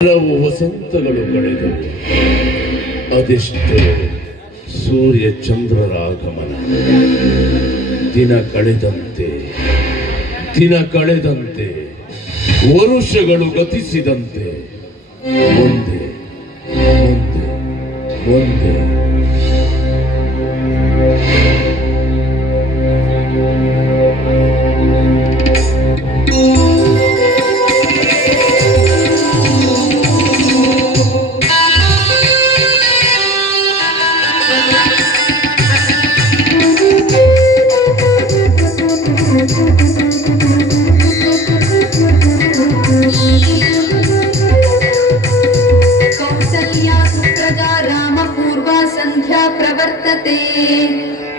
ಹಲವು ವಸಂತಗಳು ಕಳೆದವು. ಅದೆಷ್ಟೋ ಸೂರ್ಯ ಚಂದ್ರರ ಆಗಮನ. ದಿನ ಕಳೆದಂತೆ ವರುಷಗಳು ಗತಿಸಿದಂತೆ ಮುಂದೆ ಮುಂದೆ ಮುಂದೆ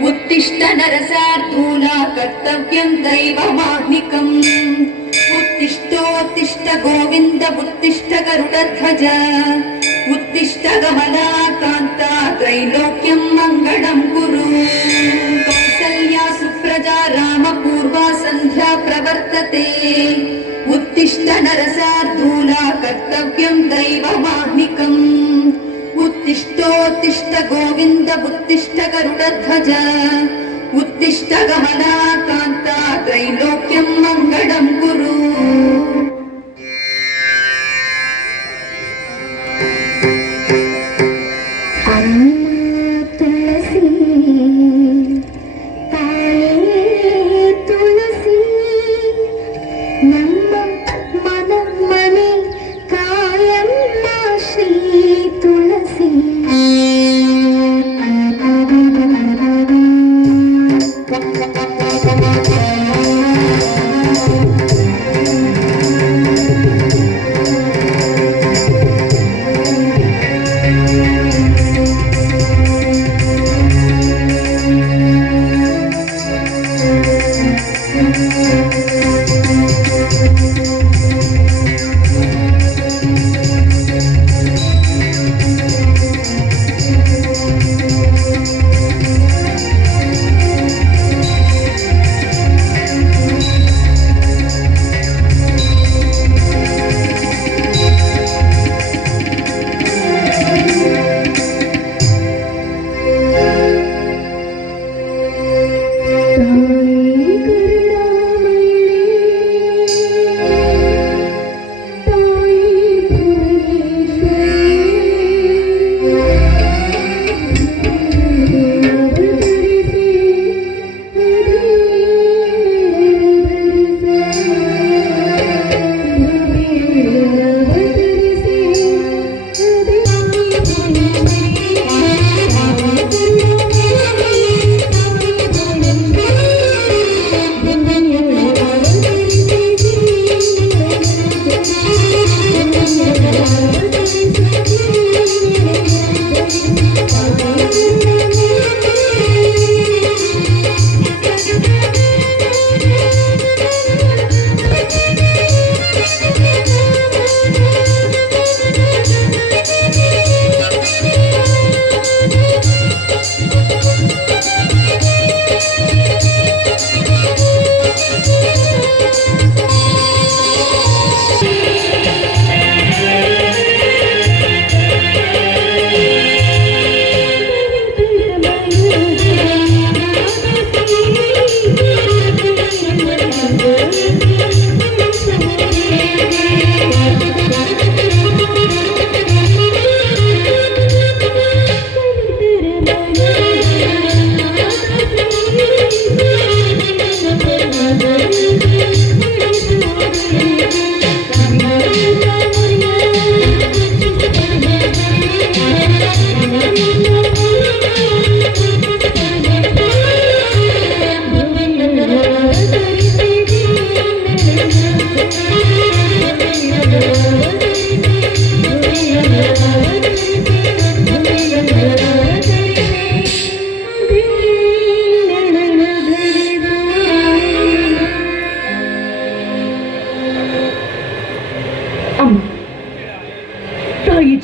उत्तिष्ठ नरसार्धूला कर्तव्यं दैवमाह्निकम् उत्तिष्ठोत्तिष्ठ गोविन्द उत्तिष्ठ गरुडध्वज उत्तिष्ठ कमलाकान्ता त्रैलोक्यं मङ्गलं कुरु कौसल्या सुप्रजा रामपूर्वा सन्ध्या प्रवर्तते उत्तिष्ठ नरसार्धूला कर्तव्यं दैवमाह्निकम् उत्तिष्ठोत्तिष्ठ गोविन्द उत्तिष्ठ गरुडध्वज उत्तिष्ठ कमलाकान्ता त्रैलोक्यं मङ्गलं कुरु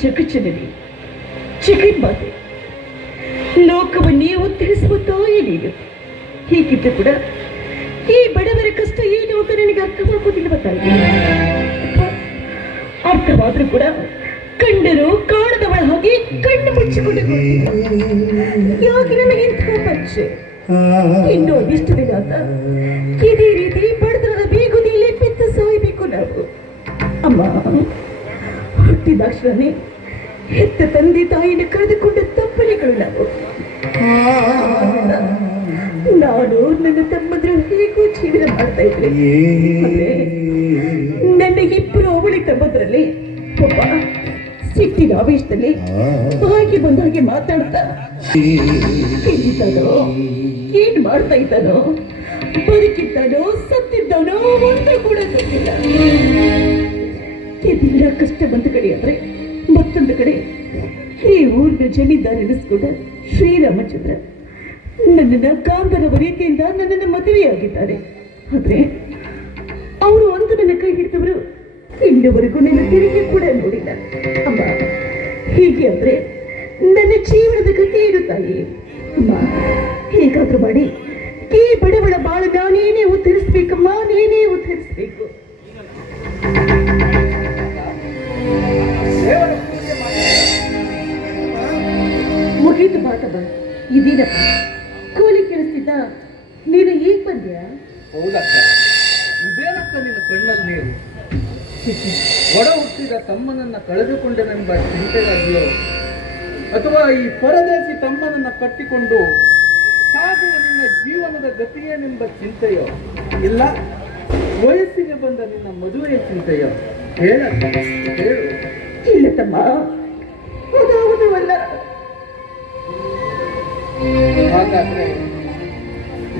ಜಗಜ್ಜನನಿ ಜಗನ್ಮಾತೆ ಲೋಕವನ್ನೇ ಉತ್ತರಿಸುವ ತಾಯಿ ನೀನು. ಹೀಗಿದ್ದು ಕೂಡ ಈ ಬಡವರ ಕಷ್ಟ ಏನು ಅಂತ ನನಗೆ ಅರ್ಥವಾಗುವುದಿಲ್ಲ. ತಾಯಿ ಅರ್ಥ ಮಾತ್ರವಾದ್ರೂ ಕೂಡ ಕಂಡರು ಕಾಣದವಳ ಹಾಗೆ ಕಣ್ಣು ಮುಚ್ಚಿಕೊಂಡು ಯಾಕೆ ನಮಗೆ ಇಂಥ ಪರಿಚಯ? ಇನ್ನು ಒಂದಿಷ್ಟು ದಿನ ಅಂತ ಇದೇ ರೀತಿ ಬಡತನದ ಬೀಗುದಿಯಲ್ಲಿ ಬಿದ್ದು ಸಾಯ್ಬೇಕು ನಾವು. ಅಮ್ಮ ಹುಟ್ಟಿದಾಕ್ಷಣನೇ ಹೆತ್ತ ತಂದೆ ತಾಯಿಯನ್ನು ಕಳೆದುಕೊಂಡ ತಪ್ಪಲೆಗಳು ನಾವು. ನಾನು ನನ್ನ ತಮ್ಮಂದ್ರು ಹೇಗೂ ಜೀವನ ಮಾಡ್ತಾ ಇದ್ದೆ. ನನ್ನ ಇಬ್ಬರು ಅವಳಿ ತಮ್ಮದ್ರಲ್ಲಿ ಒಬ್ಬ ಸಿಟ್ಟಿನ ಆವೇಶದಲ್ಲಿ ಹಾಗೆ ಬಂದ ಹಾಗೆ ಮಾತಾಡ್ತಾ ತಿಂದಿದ್ದಾನೋ ಏನ್ ಮಾಡ್ತಾ ಇದ್ದಾನೋ, ಬದುಕಿದ್ದಾನೋ ಸತ್ತಿದ್ದಾನೋ ಒಂದು ಕೂಡ ಗೊತ್ತಿಲ್ಲ. ಇದೆಲ್ಲ ಕಷ್ಟ ಒಂದು ಕಡೆ ಆದ್ರೆ ಮತ್ತೊಂದು ಕಡೆ ಈ ಊರಿನ ಜಮೀನ್ದಾರ ಎನಿಸ್ಕೊಂಡ ಶ್ರೀರಾಮಚಂದ್ರ ನನ್ನನ್ನ ಕಾಂತರವ ರೀತಿಯಿಂದ ನನ್ನನ್ನು ಮದುವೆಯಾಗಿದ್ದಾರೆ. ಆದ್ರೆ ಅವರು ಒಂದು ನನ್ನ ಕೈ ಹಿಡಿದವರು ಇನ್ನವರೆಗೂ ನನ್ನ ತಿರುಗಿ ಕೂಡ ನೋಡಿಲ್ಲ. ಅಮ್ಮ ಹೀಗೆ ಅಂದ್ರೆ ನನ್ನ ಜೀವನದ ಗತಿ ಏನು ತಾಯಿ? ಅಮ್ಮ ಹೇಗಾದ್ರೂ ಮಾಡಿ ಈ ಬಡವಳ ಬಾಳನ್ನ ನೀನೇ ಉತ್ತರಿಸ್ಬೇಕಮ್ಮ, ನೀನೇ ಉತ್ತರಿಸ್ಬೇಕು. ಮುಗೀತು ಮಾತಮ್ಮ, ಇದೇನಪ್ಪ ಕೂಲಿ ಕೇಳಿಸ್ತಿದ್ದ ನೀನು ಈಗ ಬಂದ್ಯಾ? ಹೌದಕ್ಕ, ಇದೇನಕ್ಕ ನಿನ್ನ ಕಣ್ಣಲ್ಲಿ ನೀರು? ಒಡ ಹುಟ್ಟಿದ ತಮ್ಮನನ್ನ ಕಳೆದುಕೊಂಡೆನೆಂಬ ಚಿಂತೆಯಾಗಿಯೋ ಅಥವಾ ಈ ಪರದೇಶಿ ತಮ್ಮನನ್ನ ಕಟ್ಟಿಕೊಂಡು ಸಾಗುವ ನಿನ್ನ ಜೀವನದ ಗತಿಯೇನೆಂಬ ಚಿಂತೆಯೋ, ಇಲ್ಲ ವಯಸ್ಸಿಗೆ ಬಂದ ನಿನ್ನ ಮದುವೆಯ ಚಿಂತೆಯೋ? ಹೇಳಕ್ಕ, ಹೇಳು. ಇಲ್ಲ ತಮ್ಮ, ಅದಾವುದು ಅಲ್ಲ. ಹಾಗಾದ್ರೆ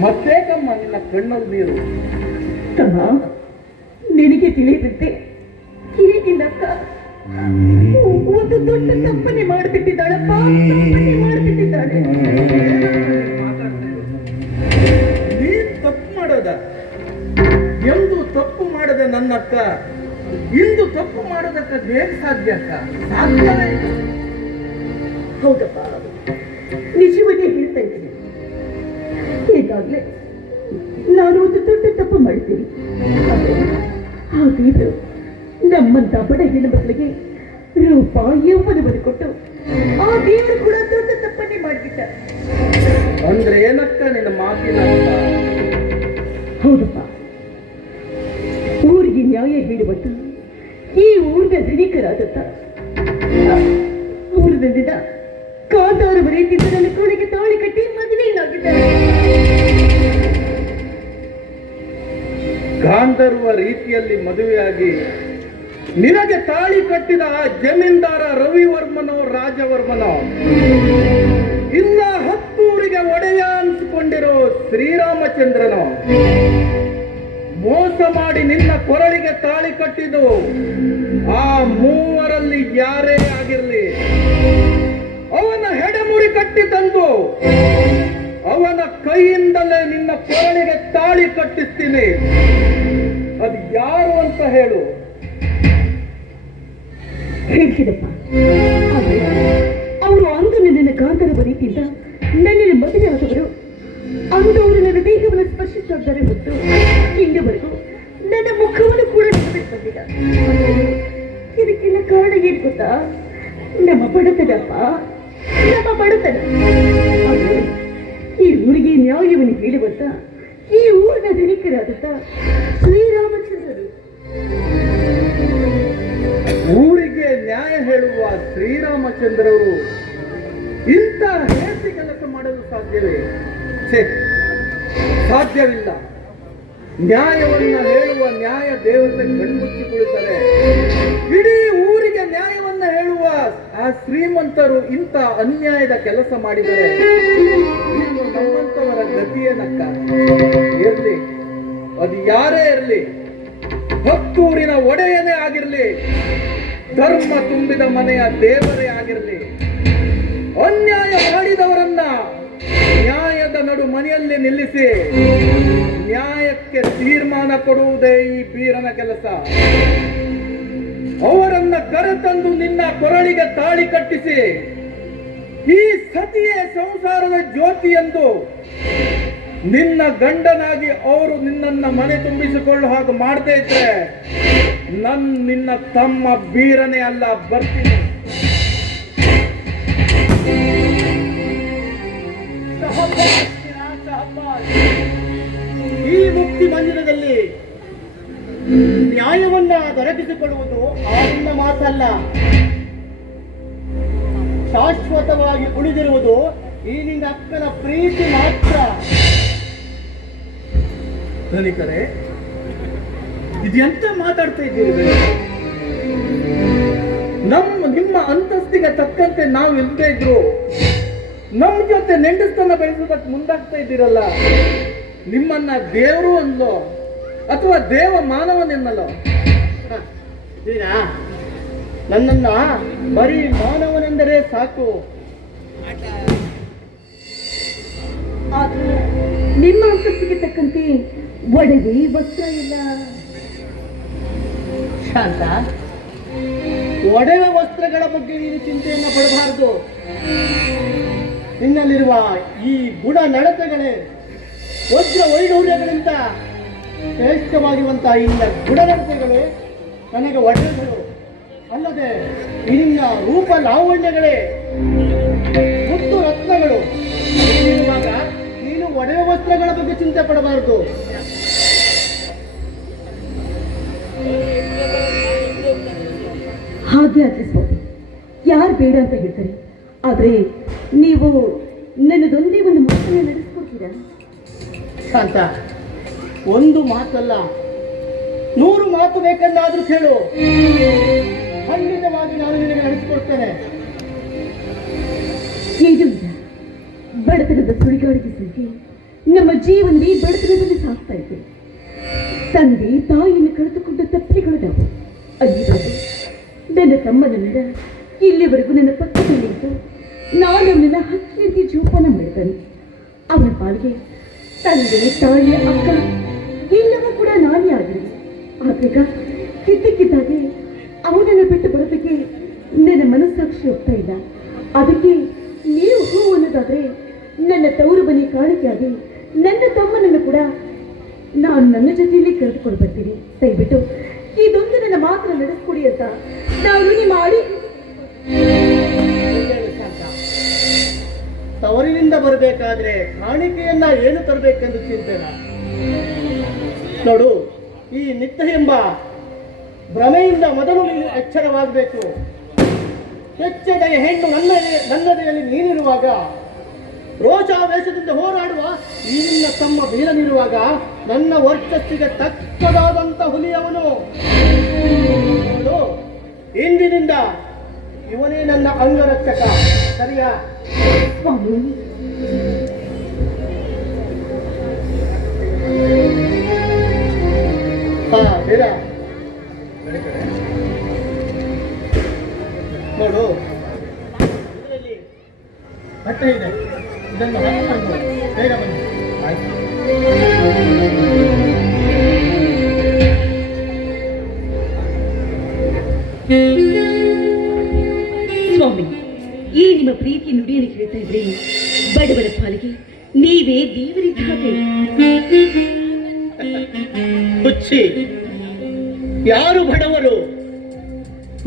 ಮತ್ತೇಕಮ್ಮ ನಿನ್ನ ಕಣ್ಣಲ್ಲಿ ನೀರು? ತಮ್ಮ ನಿನಗೆ ತಿಳಿದಂತೆ ಈಗಿಲ್ಲಕ್ಕ ಒಂದು ದೊಡ್ಡ ತಪ್ಪನೆ ಮಾಡಿಬಿಟ್ಟಿದ್ದಾಳಪ್ಪ, ತಪ್ಪನೆ ಮಾಡಿಬಿಟ್ಟಿದ್ದಾಳೆ. ನೀನ್ ತಪ್ಪು ಮಾಡೋದ? ಎಂದು ತಪ್ಪು ಮಾಡದ ನನ್ನಕ್ಕ ಇಂದು ತಪ್ಪು ಮಾಡೋದಕ್ಕೆ ಹೇಗೆ ಸಾಧ್ಯ ಅಕ್ಕ? ಸಾಧ್ಯವೇ ಇಲ್ಲ. ಹೌದಪ್ಪ, ನಿಜವನ್ನೇ ಹೇಳ್ತಾ ಇದ್ದೀನಿ. ಈಗಾಗಲೇ ನಾನು ಒಂದು ದೊಡ್ಡ ತಪ್ಪು ಮಾಡ್ತೀನಿ. ಆ ದೇವರು ನಮ್ಮಂತ ಬಡ ಹೆಣ್ಣು ಮಕ್ಕಳಿಗೆ ರೂಪ ಯೌವನವನ್ನು ಕೊಟ್ಟು ಆ ದೇವರು ಕೂಡ ದೊಡ್ಡ ತಪ್ಪನ್ನೇ ಮಾಡಿಬಿಟ್ಟ. ಅಂದ್ರೆ ಏನಕ್ಕ ನಿನ್ನ ಮಾತಿನ ಅರ್ಥ? ಹೌದಪ್ಪ, ಊರಿಗೆ ನ್ಯಾಯ ಹೇಳುವಂತ ಈ ಊರಿನ ಧನಿಕರಾದಂತ ಊರಿನಲ್ಲಿನ ಕಾಂತಾರವ ರೀತಿಯಿಂದ ನನ್ನ ಕೋಳಿಗೆ ತಾಳಿ ಕಟ್ಟಿ ಮದುವೆಯಾಗಿದ್ದಾರೆ. ಗಾಂಧರ್ವ ರೀತಿಯಲ್ಲಿ ಮದುವೆಯಾಗಿ ನಿನಗೆ ತಾಳಿ ಕಟ್ಟಿದ ಆ ಜಮೀನ್ದಾರ ರವಿವರ್ಮನೋ ರಾಜವರ್ಮನೋ, ಇಲ್ಲ 10 ಊರಿಗೆ ಒಡೆಯ ಅನ್ಸ್ಕೊಂಡಿರೋ ಶ್ರೀರಾಮಚಂದ್ರನೋ ಮೋಸ ಮಾಡಿ ನಿನ್ನ ಕೊರಳಿಗೆ ತಾಳಿ ಕಟ್ಟಿದು ಆ ಮೂವರಲ್ಲಿ ಯಾರೇ ಆಗಿರಲಿ ಅವನ ಹೆಡೆಮುರಿ ಕಟ್ಟಿ ತಂದು ಅವನ ಕೈಯಿಂದಲೇ ನಿನ್ನ ಕೊರಳಿಗೆ ತಾಳಿ ಕಟ್ಟಿಸ್ತೀನಿ. ಅದು ಯಾರು ಅಂತ ಹೇಳು. ಹೇಳ್ತಿದಪ್ಪ, ಆದ್ರೆ ಅವರು ಅಂದು ನನ್ನ ಗಾಂಧರ್ವ ರೀತಿಯಿಂದ ನನ್ನನ್ನು ಮದುವೆ ಆದವರು ಅಂದು ಅವರು ನನ್ನ ದೇಹವನ್ನು ಸ್ಪರ್ಶಿಸಿದ್ದಾರೆ ಹೊತ್ತು ಇನ್ನವರೆಗೂ ನನ್ನ ಮುಖವನ್ನು ಕೂಡ ನೋಡಬೇಕು ಬಂದಿಲ್ಲ. ಇದಕ್ಕೆಲ್ಲ ಕಾರಣ ಏನ್ ಗೊತ್ತಾ? ನಮ್ಮ ಬಡತನಪ್ಪ, ನಮ್ಮ ಬಡತನ. ಆದ್ರೆ ಈ ಊರಿಗೆ ನ್ಯಾಯವನ್ನು ಹೇಳುವಂತ ಈ ಊರಿನ ಧನಿಕರಾದಂತ ಶ್ರೀರಾಮಚಂದ್ರರು. ಊರಿಗೆ ನ್ಯಾಯ ಹೇಳುವ ಶ್ರೀರಾಮಚಂದ್ರರು ಇಂಥ ಹೇಸಿ ಕೆಲಸ ಮಾಡಲು ಸಾಧ್ಯವೇ? ಛೇ, ಸಾಧ್ಯವಿಲ್ಲ. ನ್ಯಾಯವನ್ನ ಹೇಳುವ ನ್ಯಾಯ ದೇವತೆ ಕಣ್ಮುಚ್ಚಿ ಕುಳಿತರೆ ಇಡೀ ಊರಿಗೆ ನ್ಯಾಯವನ್ನ ಹೇಳುವ ಆ ಶ್ರೀಮಂತರು ಇಂಥ ಅನ್ಯಾಯದ ಕೆಲಸ ಮಾಡಿದರೆ ಇನ್ನು ನಮ್ಮಂತವರ ಗತಿಯೇನಕ್ಕ? ಇರ್ಲಿ, ಅದು ಯಾರೇ ಇರಲಿ, 10 ಊರಿನ ಒಡೆಯನೇ ಆಗಿರಲಿ, ಧರ್ಮ ತುಂಬಿದ ಮನೆಯ ದೇವರೇ ಆಗಿರಲಿ, ಅನ್ಯಾಯ ಮಾಡಿದವರನ್ನ ನ್ಯಾಯದ ನಡು ಮನೆಯಲ್ಲಿ ನಿಲ್ಲಿಸಿ ನ್ಯಾಯಕ್ಕೆ ತೀರ್ಮಾನ ಕೊಡುವುದೇ ಈ ಬೀರನ ಕೆಲಸ. ಅವರನ್ನ ಕರೆತಂದು ನಿನ್ನ ಕೊರಳಿಗೆ ತಾಳಿ ಕಟ್ಟಿಸಿ ಈ ಸತಿಯೇ ಸಂಸಾರದ ಜ್ಯೋತಿ ಎಂದು ನಿನ್ನ ಗಂಡನಾಗಿ ಅವರು ನಿನ್ನನ್ನ ಮನೆ ತುಂಬಿಸಿಕೊಳ್ಳುವ ಹಾಗೆ ಮಾಡದೇ ಇದ್ರೆ ನಿನ್ನ ತಮ್ಮ ಬೀರನೇ ಅಲ್ಲ, ಬರ್ತೀನಿ. ಈ ಮುಕ್ತಿ ಮಂದಿರದಲ್ಲಿ ನ್ಯಾಯವನ್ನ ದೊರಕಿಸಿಕೊಡುವುದು ಆಡಿನ ಮಾತಲ್ಲ, ಶಾಶ್ವತವಾಗಿ ಉಳಿದಿರುವುದು ಈ ನಿನ್ನ ಅಕ್ಕನ ಪ್ರೀತಿ ಮಾತ್ರ. ಧನಿಕರೇ, ಇದೆಂತ ಮಾತಾಡ್ತಾ ಇದ್ದೀರಿ? ನಿಮ್ಮ ಅಂತಸ್ತಿಗೆ ತಕ್ಕಂತೆ ನಾವು ಇಲ್ಲದೆ ಇದ್ರು ನಮ್ಮ ಜೊತೆ ನೆಂಡಸ್ತನ ಬೆಳೆಸೋದಕ್ಕೆ ಮುಂದಾಗ್ತಾ ಇದ್ದೀರಲ್ಲ. ನಿಮ್ಮನ್ನ ದೇವರು ಅನ್ಲೋ ಅಥವಾ ದೇವ ಮಾನವನೆನ್ನಲೋ? ನನ್ನನ್ನ ಬರೀ ಮಾನವನೆಂದರೆ ಸಾಕು. ಆದ್ರೆ ನಿಮ್ಮ ಅಂತಸ್ತಿಗೆ ತಕ್ಕಂತೆ ಒಡವೆ ವಸ್ತ್ರ ಇಲ್ಲ. ಶಾಂತ, ಒಡವೆ ವಸ್ತ್ರಗಳ ಬಗ್ಗೆ ನೀನು ಚಿಂತೆಯನ್ನು ಪಡಬಾರದು. ನಿನ್ನಲ್ಲಿರುವ ಈ ಗುಣ ನಡತೆಗಳೇ ವಜ್ರ ವೈಢೂರ್ಯಗಳಿಂದ ಶ್ರೇಷ್ಠವಾಗಿರುವಂತಹ ಈ ಗುಣನಡತೆಗಳೇ ನನಗೆ ಒಡೆಗಳು. ಅಲ್ಲದೆ ನಿನ್ನ ರೂಪ ಲಾವಣ್ಯಗಳೇ ಮುತ್ತು ರತ್ನಗಳು. ಹೀಗಿರುವಾಗ ನೀನು ಒಡವೆ ವಸ್ತ್ರಗಳ ಬಗ್ಗೆ ಚಿಂತೆ ಪಡಬಾರದು. ಹಾಗೆ ಆದ್ರೆ ಸ್ವಾಮಿ, ಯಾರು ಬೇಡ ಅಂತ ಹೇಳ್ತಾರೆ, ಆದ್ರೆ ನೀವು ನನ್ನದೊಂದೇ ಒಂದು ಮಾತನ್ನ ನಡೆಸ್ಕೊಡ್ತೀರಾ? ಶಾಂತ, ಒಂದು ಮಾತಲ್ಲ 100 ಮಾತು ಬೇಕನ್ನಾದ್ರೂ ಕೇಳು, ಖಂಡಿತವಾಗಿ ನಾನು ನಿನಗೆ ನಡೆಸಿಕೊಡ್ತೇನೆ. ಇದು ಬಡತನದ ಸುಳಿಗಾಡಿಗೆ ಸಿಕ್ಕಿ ನಮ್ಮ ಜೀವನವೇ ಬಡತನದಲ್ಲಿ ಸಾಗ್ತಾ ಇದೆ. ತಂದೆ ತಾಯಿಯನ್ನು ಕಳೆದುಕೊಂಡ ತಪ್ಪಲಿಗಳಾದವು. ಅಲ್ಲಿವರೆಗೂ ನನ್ನ ತಮ್ಮನಿಂದ ಇಲ್ಲಿವರೆಗೂ ನನ್ನ ಪಕ್ಕದಲ್ಲಿದ್ದು ನಾನು ಅವನನ್ನ ಹಕ್ಕಿಯಂತೆ ಜೋಪಾನ ಮಾಡಿದ್ದಾನೆ. ಅವನ ಪಾಲಿಗೆ ತಂದೆ ತಾಯಿ ಅಕ್ಕ ಎಲ್ಲವೂ ಕೂಡ ನಾನೇ ಆಗಿವೆ. ಆಗ ಕಿದ್ದಕ್ಕಿದ್ದಾಗೆ ಅವನನ್ನು ಬಿಟ್ಟು ಬರೋದಕ್ಕೆ ನನ್ನ ಮನಸ್ಸಾಕ್ಷಿ ಹೋಗ್ತಾ ಇಲ್ಲ. ಅದಕ್ಕೆ ನೀವು ಹೂ ಅನ್ನೋದಾದ್ರೆ ನನ್ನ ತವರು ಮನೆ ಕಾಣಿಕೆಯಾಗಿ ನನ್ನ ತಮ್ಮನನ್ನು ಕೂಡ ನಾನು ನನ್ನ ಜೊತೆಯಲ್ಲಿ ಕರೆದುಕೊಂಡು ಬರ್ತೀನಿ. ದಯವಿಟ್ಟು ಇದೊಂದು ನನ್ನ ಮಾತ್ರ ನಡೆಸ್ಕೊಡಿ ಅಂತ ನಾನು ಮಾಡಿ. ತವರಿನಿಂದ ಬರಬೇಕಾದ್ರೆ ಕಾಣಿಕೆಯನ್ನ ಏನು ತರಬೇಕೆಂದು ಚಿಂತೆನ ನೋಡು. ಈ ನಿತ್ಯ ಎಂಬ ಭ್ರಮೆಯಿಂದ ಮೊದಲು ನೀನು ಎಚ್ಚರವಾಗಬೇಕು. ಎಚ್ಚೆದೆಯ ಹೆಣ್ಣು ನನ್ನದೆಯಲ್ಲಿ ನೀನಿರುವಾಗ, ರೋಷಾವೇಶದಿಂದ ಹೋರಾಡುವ ಈ ನಿನ್ನ ತಮ್ಮ ಬೀರನಿರುವಾಗ ನನ್ನ ವರ್ಚಸ್ಸಿಗೆ ತಕ್ಕದಾದಂತ ಹುಲಿಯವನು. ನೋಡು, ಇಂದಿನಿಂದ ಇವನೇ ನನ್ನ ಅಂಗರಕ್ಷಕ, ಸರಿಯಾ? ಸ್ವಾಮಿ, ಬೀರ ನೋಡು, ಇದರಲ್ಲಿ ಬಟ್ಟೆ ಇದೆ, ಇದನ್ನು ಹಾಕಿಕೊಂಡು ಬೇಗ ಬನ್ನಿ. ಸ್ವಾಮಿ, ಈ ನಿಮ್ಮ ಪ್ರೀತಿ ನುಡಿಯನ್ನು ಕೇಳ್ತಾ ಇದ್ರೆ ಬಡವರ ಪಾಲಿಗೆ ನೀವೇ ದೇವರಿದ್ದ ಹಾಗೆ. ಹುಚ್ಚಿ, ಯಾರು ಬಡವರು?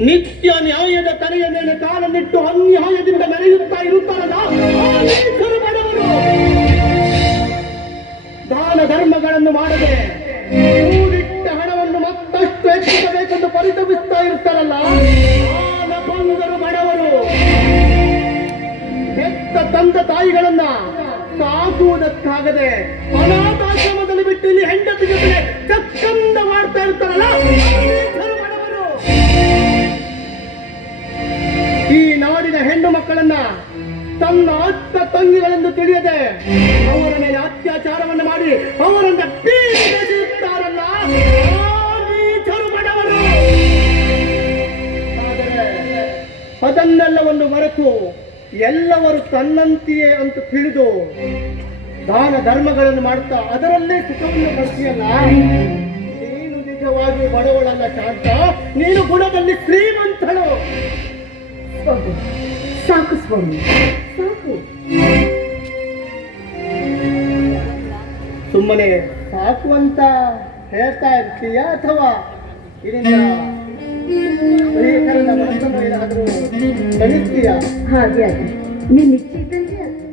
ನಿತ್ಯ ನ್ಯಾಯದ ತಲೆಯ ಮೇಲೆ ಕಾಲನ್ನಿಟ್ಟು ಅನ್ಯಾಯದಿಂದ ಮೆರೆಯುತ್ತಾ ಇರುತ್ತಾರಲ್ಲ, ಆ ನೀಚರು ಬಡವರು. ದಾನ ಧರ್ಮಗಳನ್ನು ಮಾಡದೆ ಕೂಡಿಟ್ಟ ಹಣವನ್ನು ಮತ್ತಷ್ಟು ಹೆಚ್ಚಿಸಬೇಕೆಂದು ಪರಿತಪಿಸ್ತಾ ಇರ್ತಾರಲ್ಲ, ಆ ನಪಂಗರು ಬಡವರು. ಹೆತ್ತ ತಂದೆ ತಾಯಿಗಳನ್ನ ಸಾಕುವುದಕ್ಕಾಗದೆ ಅನಾಥಾಶ್ರಮದಲ್ಲಿ ಬಿಟ್ಟು ಇಲ್ಲಿ ಹೆಂಡತಿ ಜೊತೆ ಚಕ್ಕಂದ ಮಾಡ್ತಾ ಇರ್ತಾರಲ್ಲ, ಬಡವರು. ಈ ನಾಡಿನ ಹೆಣ್ಣು ಮಕ್ಕಳನ್ನ ತನ್ನ ಅಕ್ಕ ತಂಗಿಗಳೆಂದು ತಿಳಿಯದೆ ಅವರ ಮೇಲೆ ಅತ್ಯಾಚಾರವನ್ನು ಮಾಡಿ ಅವರನ್ನ ಪೀಡಿಸುತ್ತಾರಲ್ಲ, ಬಡವರು. ಆದರೆ ಅದನ್ನೆಲ್ಲವನ್ನು ಮರೆತು ಎಲ್ಲವರು ತನ್ನಂತೆಯೇ ಅಂತ ತಿಳಿದು ದಾನ ಧರ್ಮಗಳನ್ನು ಮಾಡುತ್ತಾ ಅದರಲ್ಲೇ ಸುಖವನ್ನು ಬರ್ತೀಯಲ್ಲ, ನೀನು ನಿಜವಾಗಿ ಬಡವಳಲ್ಲ ಶಾಂತ, ನೀನು ಗುಣದಲ್ಲಿ ಶ್ರೀಮಂತಳು. ಸಾಕು ಸ್ವಾಮಿ, ಸಾಕು. ಸುಮ್ಮನೆ ಸಾಕು ಅಂತ ಹೇಳ್ತಾ ಇರ್ತೀಯ ಅಥವಾ ಇದರಿಂದ ಶ್ರೀಕರನ ಮನಸ್ಸನ್ನು ಏನಾದರೂ ಸಹಿಸ್ತೀಯಾ? ಹಾಗೆ ಆಗಿ ನಿನ್ನ ಇಚ್ಛೆ ಇದ್ದಂತೆ ಆಯ್ತು.